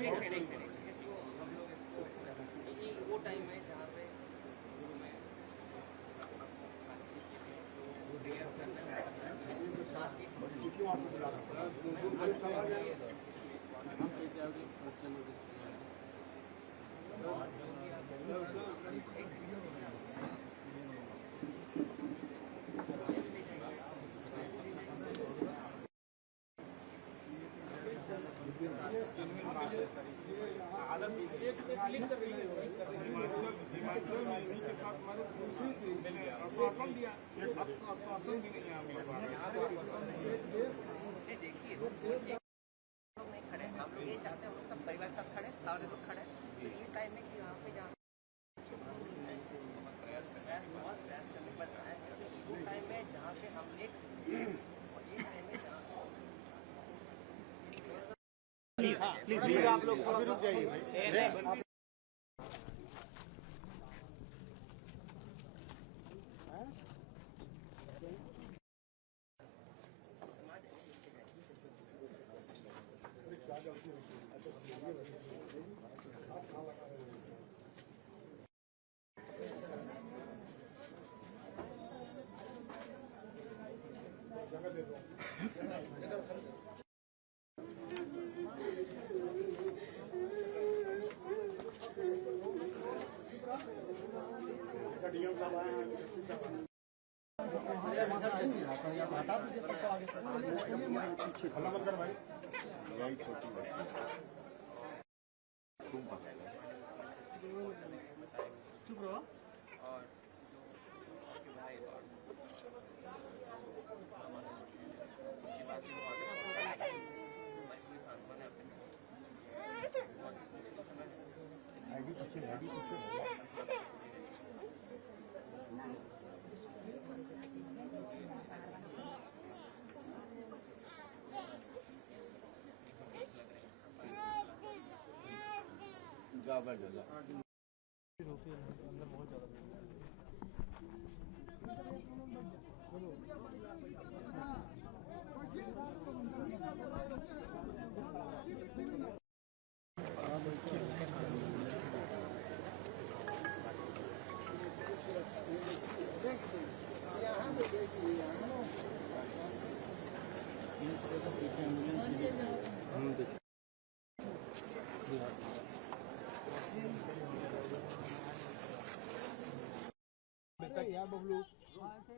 वो टाइम है जहाँ पे गुरु में प्रेयर्स करना है प्लीज आप लोग अभी रुक जाइए भाई।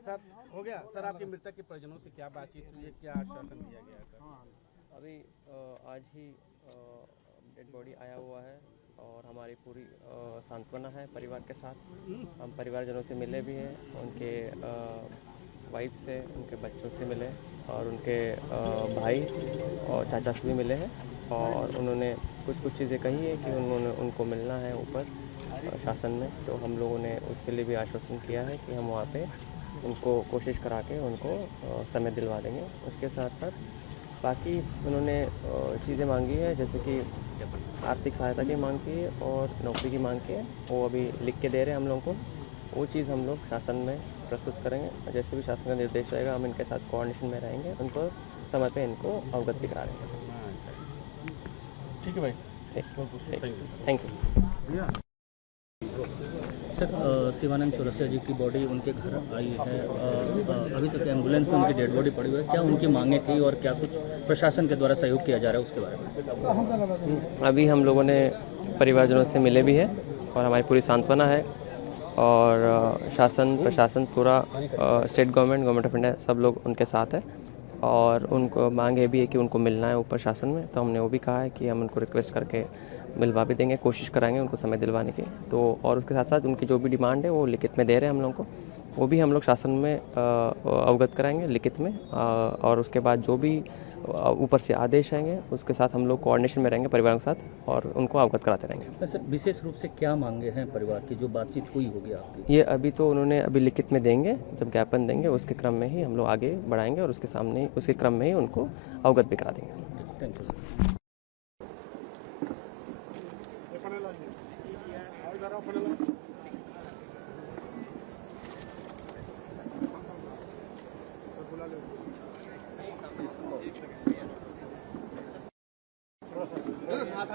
सर हो गया सर, आपके मृतक के परिजनों से क्या बातचीत हुई है, क्या आश्वासन दिया गया है सर? अभी आज ही डेड बॉडी आया हुआ है और हमारी पूरी सांत्वना है परिवार के साथ। हम परिवारजनों से मिले भी हैं, उनके वाइफ से, उनके बच्चों से मिले और उनके भाई और चाचा से भी मिले हैं और उन्होंने कुछ चीज़ें कही है कि उनको मिलना है ऊपर शासन में। तो हम लोगों ने उसके लिए भी आश्वासन किया है कि हम वहाँ पे उनको कोशिश करा के उनको समय दिलवा देंगे। उसके साथ साथ बाकी उन्होंने चीज़ें मांगी है, जैसे कि आर्थिक सहायता की मांग की है और नौकरी की मांग की है। वो अभी लिख के दे रहे हैं हम लोगों को। वो चीज़ हम लोग शासन में प्रस्तुत करेंगे। जैसे भी शासन का निर्देश रहेगा हम इनके साथ कोऑर्डिनेशन में रहेंगे, उनको समय पे इनको अवगत भी करा देंगे। ठीक है भाई, thank you. Sir, Shivanand Chaurasia ji की बॉडी उनके घर आई है। अभी तक एम्बुलेंस में उनकी डेड बॉडी पड़ी हुई है। क्या उनकी मांगे थी और क्या कुछ प्रशासन के द्वारा सहयोग किया जा रहा है उसके बारे में? अभी हम लोगों ने परिवारजनों से मिले भी हैं और हमारी पूरी सांत्वना है और शासन प्रशासन पूरा स्टेट गवर्नमेंट ऑफ इंडिया सब लोग उनके साथ है और उनको मांग ये भी है कि उनको मिलना है ऊपर शासन में। तो हमने वो भी कहा है कि हम उनको रिक्वेस्ट करके मिलवा भी देंगे, कोशिश कराएंगे उनको समय दिलवाने की। तो और उसके साथ साथ उनकी जो भी डिमांड है वो लिखित में दे रहे हैं हम लोगों को, वो भी हम लोग शासन में अवगत कराएंगे लिखित में। और उसके बाद जो भी ऊपर से आदेश आएंगे उसके साथ हम लोग कोऑर्डिनेशन में रहेंगे परिवार के साथ और उनको अवगत कराते रहेंगे। सर, विशेष रूप से क्या मांगे हैं परिवार की, जो बातचीत हुई होगी आपकी? ये अभी तो उन्होंने अभी लिखित में देंगे, जब ज्ञापन देंगे उसके क्रम में ही हम लोग आगे बढ़ाएंगे और उसके सामने उसके क्रम में ही उनको अवगत भी करा देंगे। Thank you sir. हाथ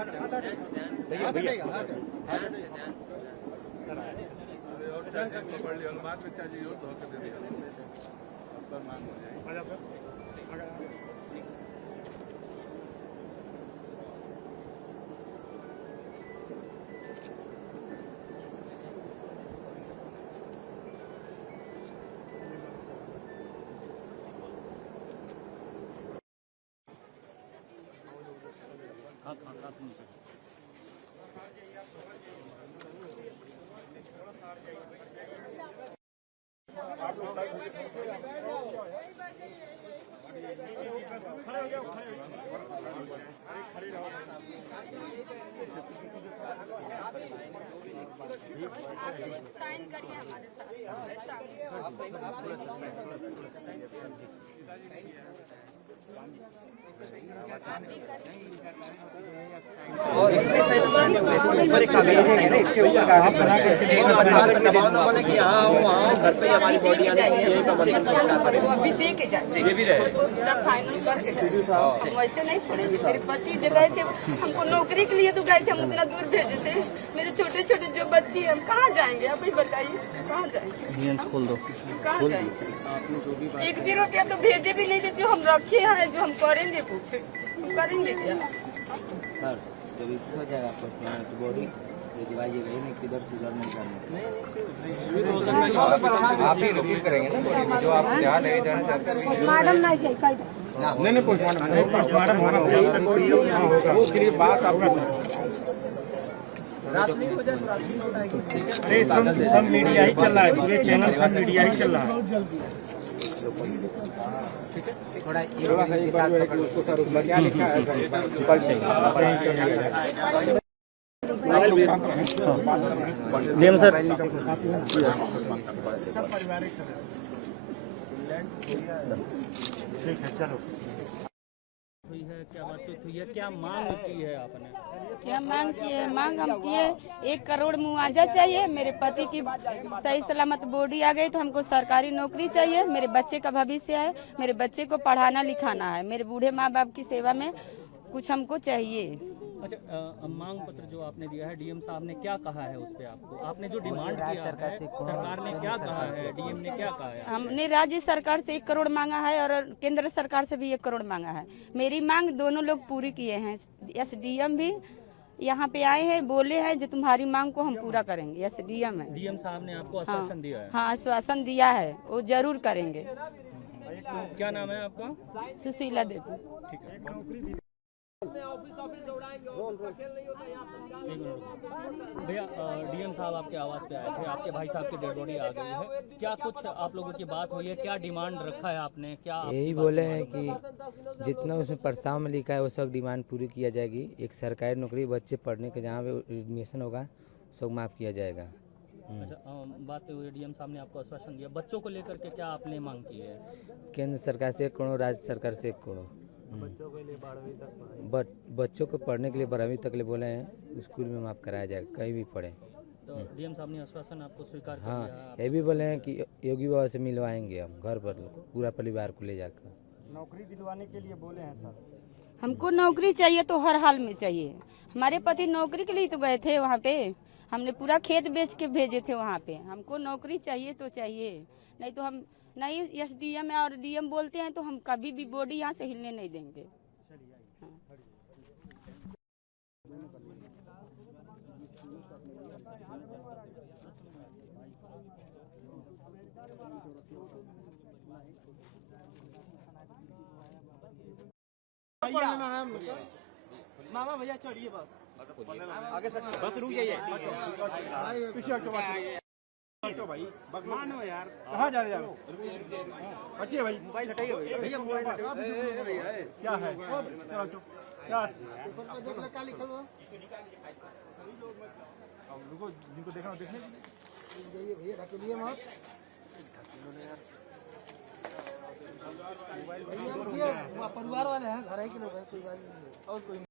साइन करिए हमारे अभी दे के जाए फाइनल करके हम वैसे नहीं छोड़ेंगे। मेरे पति जो गए थे हमको नौकरी के लिए तो गए थे, हम उतना दूर भेजे थे। मेरे छोटे छोटे जो बच्चे हैं हम कहाँ जाएंगे? आप ही बताइए कहाँ जाएंगे? खोल दो। कहाँ जाएंगे? 1 भी रुपया तो भेजे भी नहीं थे जो हम रखे हैं, जो हम करेंगे कुछ करेंगे क्या? सर जब हो जाएगा तो बॉडी भिजवाइएगा, नहीं किधर से उधर नहीं करना। आप ही रिसीव करेंगे ना बॉडी जो आप जहाँ ले जाना चाहते हैं। पोस्टमार्टम नहीं चाहिए नहीं पोस्टमार्टम होना उसके लिए बात आपका अरे सब मीडिया ही चल रहा है, पूरे चैनल सब मीडिया ही चल रहा है। थोड़ा के साथ उसको सर क्या लिखा है डीएम सर सब पारिवारिक सदस्य ठीक है। चलो हुई है, क्या बातचीत हुई है, क्या मांग की है आपने? क्या मांग की है? मांग हम किए 1 करोड़ मुआवजा चाहिए। मेरे पति की सही सलामत बॉडी आ गई तो हमको सरकारी नौकरी चाहिए। मेरे बच्चे का भविष्य है, मेरे बच्चे को पढ़ाना लिखाना है। मेरे बूढ़े माँ बाप की सेवा में कुछ हमको चाहिए। अच्छा, मांग पत्र जो आपने दिया है, डीएम साहब ने क्या कहा है उस पे? आपने जो डिमांड किया है सरकार ने क्या कहा है, डीएम ने क्या कहा है? हमने राज्य सरकार से 1 करोड़ मांगा है और केंद्र सरकार से भी 1 करोड़ मांगा है। मेरी मांग दोनों लोग पूरी किए हैं। एसडीएम भी यहाँ पे आए हैं, बोले हैं जो तुम्हारी मांग को हम पूरा करेंगे। एसडीएम है, डीएम साहब ने आपको आश्वासन दिया है? हाँ आश्वासन दिया है, वो जरूर करेंगे। क्या नाम है आपका? सुशीला देवी। ठीक है, भैया डीएम साहब आपके आवास पे आए थे, आपके भाई साहब की डेड बॉडी आ गई है, क्या कुछ आप लोगों की बात हुई है? क्या डिमांड रखा है आपने? क्या यही बोले हैं कि जितना उसमें प्रस्ताव में लिखा है वो सब डिमांड पूरी किया जाएगी। एक सरकारी नौकरी बच्चे पढ़ने के जहाँ पे एडमिशन होगा सब माफ़ किया जाएगा। अच्छा, बात हुई डीएम साहब ने आपको आश्वासन दिया। बच्चों को लेकर के क्या आपने मांग की है? केंद्र सरकार से 1 करोड़, राज्य सरकार से 1 करोड़। बच्चों के लिए 12वीं तक बच्चों को पढ़ने के लिए 12वीं तक ले बोले हैं, स्कूल में माफ़ कराया जाएगा, कहीं भी पढ़े। तो डीएम साहब ने आश्वासन आपको स्वीकार कर हाँ, लिया? ये भी बोले हैं कि योगी बाबा से मिलवाएंगे हम घर पर पूरा परिवार को ले जाकर। नौकरी दिलवाने के लिए बोले हैं सर। हमको नौकरी चाहिए तो हर हाल में चाहिए। हमारे पति नौकरी के लिए तो गए थे वहाँ पे, हमने पूरा खेत बेच के भेजे थे वहाँ पे। हमको नौकरी चाहिए तो चाहिए, नहीं तो हम नहीं। एसडीएम और डीएम बोलते हैं तो हम कभी भी बॉडी यहाँ से हिलने नहीं देंगे। मामा भैया चढ़िए बस आगे से बस रुक जाइए पीछे हटो भाई। भगवान हो यार, कहाँ जा रहे हैं? हटिए भाई, मोबाइल हटाइए भैया, मोबाइल क्या है? चलो क्या क्या लिखा हुआ? रुको, जिनको देखना देखने जाइए भैया, ढकेलिए मत। परिवार वाले हैं, घर है कि लोग है, कोई बात नहीं है और कोई